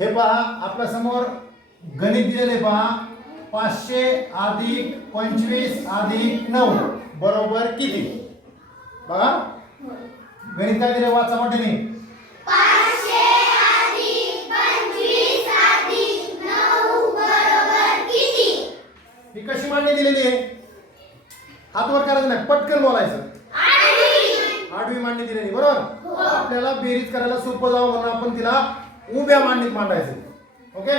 हे पहा आपल्यासमोर गणित दिलेले पहा. पाचशे अधिक पंचवीस अधिक नऊ बरोबर किती? बघा. गणित काय दिले? वाचा मोठ्याने ही कशी मांडणी दिलेली आहे? हात वर करायचं नाही पटकन बोलायचं. आठवी आडवी मांडणी दिलेली बरोबर? हो. आपल्याला बेरीज करायला सोपं जावं म्हणून आपण तिला उभ्या मांडणीत मांडायचं. ओके?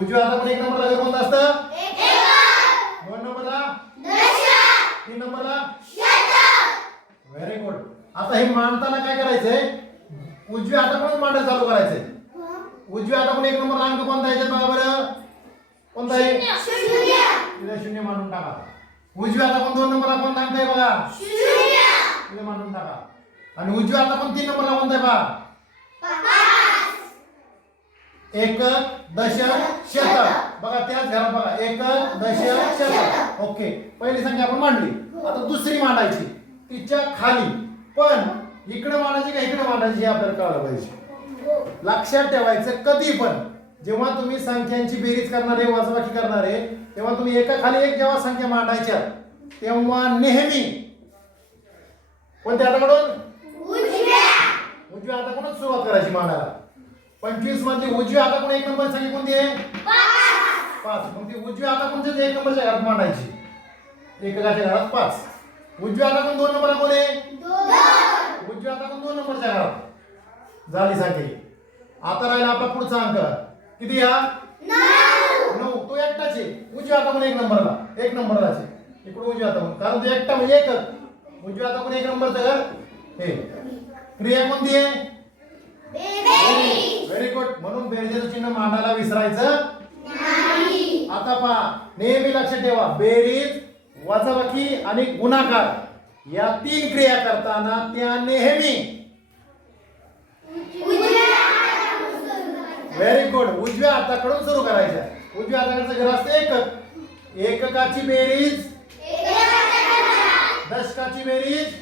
उजव्या हातात एक नंबरला घर कोणतं असतं? दोन नंबरला? तीन नंबरला? व्हेरी गुड आता हे मांडताना काय करायचंय? उजव्या हाताकडून मांडायला चालू करायचंय. उजव्या हाताकडून एक नंबर अंक कोणता याच्यात बघा बरं. कोणता आहे? तिथे शून्य मांडून टाका. उजव्या हाताकडून दोन नंबरला कोणता अंक आहे बघा. शून्य. तिथे मांडून टाका. आणि उजव्या हाताकडून तीन नंबरला कोणता आहे बघा. पाच एकक दशक शतक. बघा त्याच घरात बघा. एकक दशक शतक. ओके. पहिली संख्या आपण मांडली. आता दुसरी मांडायची. तिच्या खाली. पण इकडे मांडायची का इकडे मांडायची हे आपल्याला कळायला पाहिजे. लक्षात ठेवायचं कधी पण. जेव्हा तुम्ही संख्यांची बेरीज करणारे वजाबाकी करणारे तेव्हा तुम्ही एका खाली एक जेव्हा संख्या मांडायच्या तेव्हा नेहमी कोणत्या हाताकडून? उजव्या. उजव्या हाताकडून सुरुवात करायची मांडायला. पंचवीस मधली उजव्या हाताकडून एक नंबर संख्या कोणती आहे? पाच. मग ती उजव्या हाताकडून एक नंबरच्या घरात मांडायची एककाच्या घरात पाच. उजव्या हाताकडून दोन नंबर कोण आहे? उजव्या हाताकडून दोन नंबरच्या घरात. झाली ही. आता राहिला आपला पुढचा अंक. किती या? नऊ. तो एकटाच आहे. उजव्या हाताकडून एक नंबरला. एक नंबरला आहे इकडून उजव्या हाताकडून कारण तो एकटा म्हणजे एकच. उजव्या हाताकडून एक नंबरचं घर. हे. क्रिया कोणती आहे? व्हेरी गुड म्हणून बेरजेचं चिन्ह मांडायला विसरायचं आता पहा. नेहमी लक्षात ठेवा. बेरीज वजाबाकी आणि गुणाकार या तीन क्रिया करताना त्या नेहमी उजव्या व्हेरी गुड उजव्या हाताकडून सुरू करायच्या उजव्या हाताकडचं घर असते एकक. एककाची बेरीज. दशकाची बेरीज.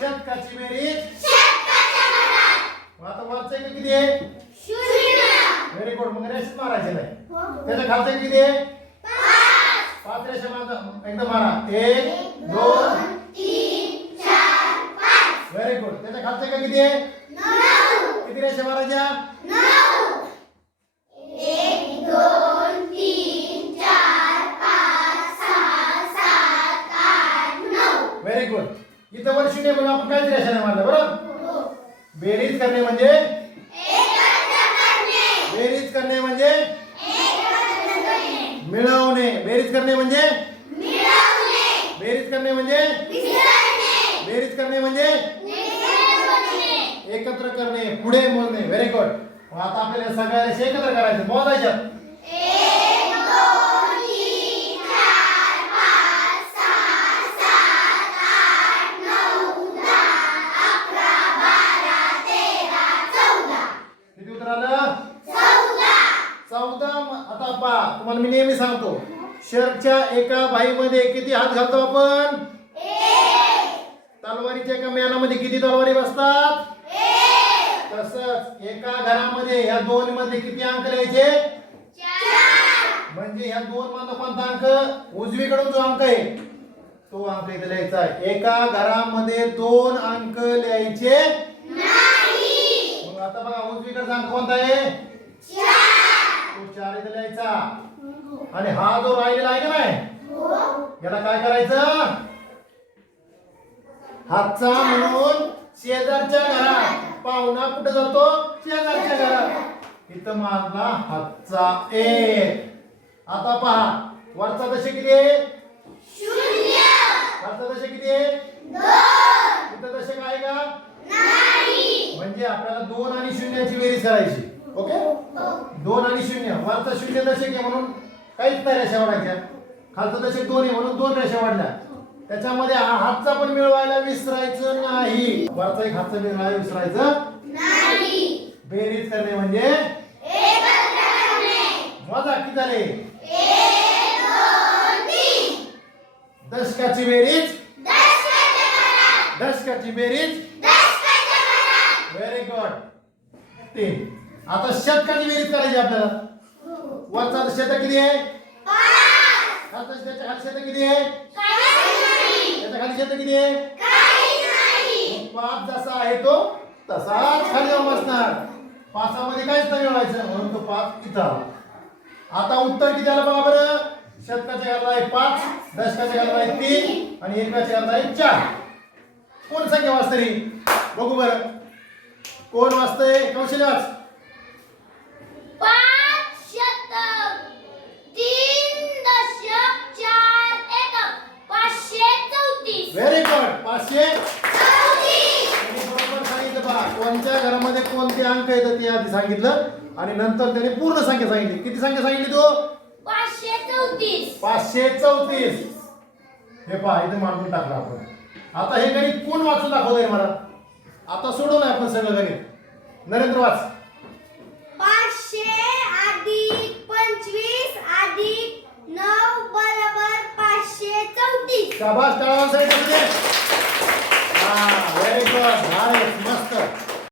शतकाची बेरीज. आता वरचं एक किती आहे? व्हेरी गुड मग रेष मारायचे नाही. त्याच्या खालचं किती आहे? पाच रेषा मारता. एकदम मारा. एक दोन व्हेरी गुड त्याच्या खालचं का किती आहे? व्हेरी इथं वर शून्य म्हणून आपण काहीच रेषा नाही बरोबर? बेरीज करणे म्हणजे? बेरीज करणे म्हणजे? मिळवणे. बेरीज करणे म्हणजे? बेरीज करणे म्हणजे? बेरीज करणे म्हणजे? एकत्र करणे पुढे मोजणे. व्हेरी गुड आता आपल्याला सगळ्या एकत्र करायचं. मोजायच्या तुम्हाला मी नेहमी सांगतो शर्टच्या एका बाईमध्ये किती हात घालतो आपण? तलवारीच्या एका म्यानामध्ये किती तलवारी बसतात? तसंच एका घरामध्ये या दोन मध्ये किती अंक लिहायचे? म्हणजे ह्या दोन मधला कोणता अंक? उजवीकडून जो अंक आहे तो अंक इथे लिहायचा आहे. एका घरामध्ये दोन अंक लिहायचे? मग आता बघा उजवीकडचा अंक कोणता आहे? तो चार इथे लिहायचा. आणि हा जो राहिलेला आहे का नाही? याला काय करायचं? हातचा म्हणून शेजारच्या घरात. पाहुणा कुठे जातो? शेजारच्या घरात. इथं मारला हातचा एक. आता पहा वरचा दशे किती आहे? वरचा दशे किती आहे? इथं दशक आहे का? म्हणजे आपल्याला दोन आणि शून्याची बेरीज करायची ओके? दोन आणि शून्य. वरचा शून्य दशक आहे म्हणून काहीच नाही रेषा वाढायच्या. खालचं दशक दोन आहे म्हणून दोन रेषा वाढल्या. त्याच्यामध्ये हातचा पण मिळवायला विसरायचं नाही. वरचा एक हातचा मिळवायला विसरायचं बेरीज करणे म्हणजे वजा किती झाले दशकाची बेरीज. दशकाची बेरीज. व्हेरी गुड तीन. आता शतकाची बेरीज करायची आपल्याला. वरचा शतक किती आहे? पाच खालचा त्याच्याखाली शतक किती आहे? त्याच्याखाली किती आहे? पाच जसा आहे तो तसाच खाली जाऊन बसणार. पाचामध्ये काहीच नाही मिळवायचं म्हणून तो पाच इथं आता उत्तर किती आलं बघा बरं? शतकाच्या घराला आहे पाच दशकाच्या घराला आहे तीन आणि एकाच्या घराला आहे चार. कोण संख्या वाचते रे बघू बरं. कोण वाचतंय? कौशल्य वाच पाच शतक तीन दशक चार एकक पाचशे चौतीस व्हेरी गुड पाचशे बरोबर सांगितलं पहा कोणत्या घरामध्ये कोणते अंक येतात ते आधी सांगितलं. आणि नंतर त्याने पूर्ण संख्या सांगितली. किती संख्या सांगितली तो? पाचशे चौतीस. पाचशे चौतीस. हे पहा इथे मांडून टाकलं आपण. आता हे गणित कोण वाचून दाखवतंय मला? आता सोडवलंय आपण सगळं गणित. नरेंद्र वाच पाचशे अधिक पंचवीस अधिक नऊ बरोबर पाचशे चौतीस शाबास टाळा साईड हा व्हेरी गुड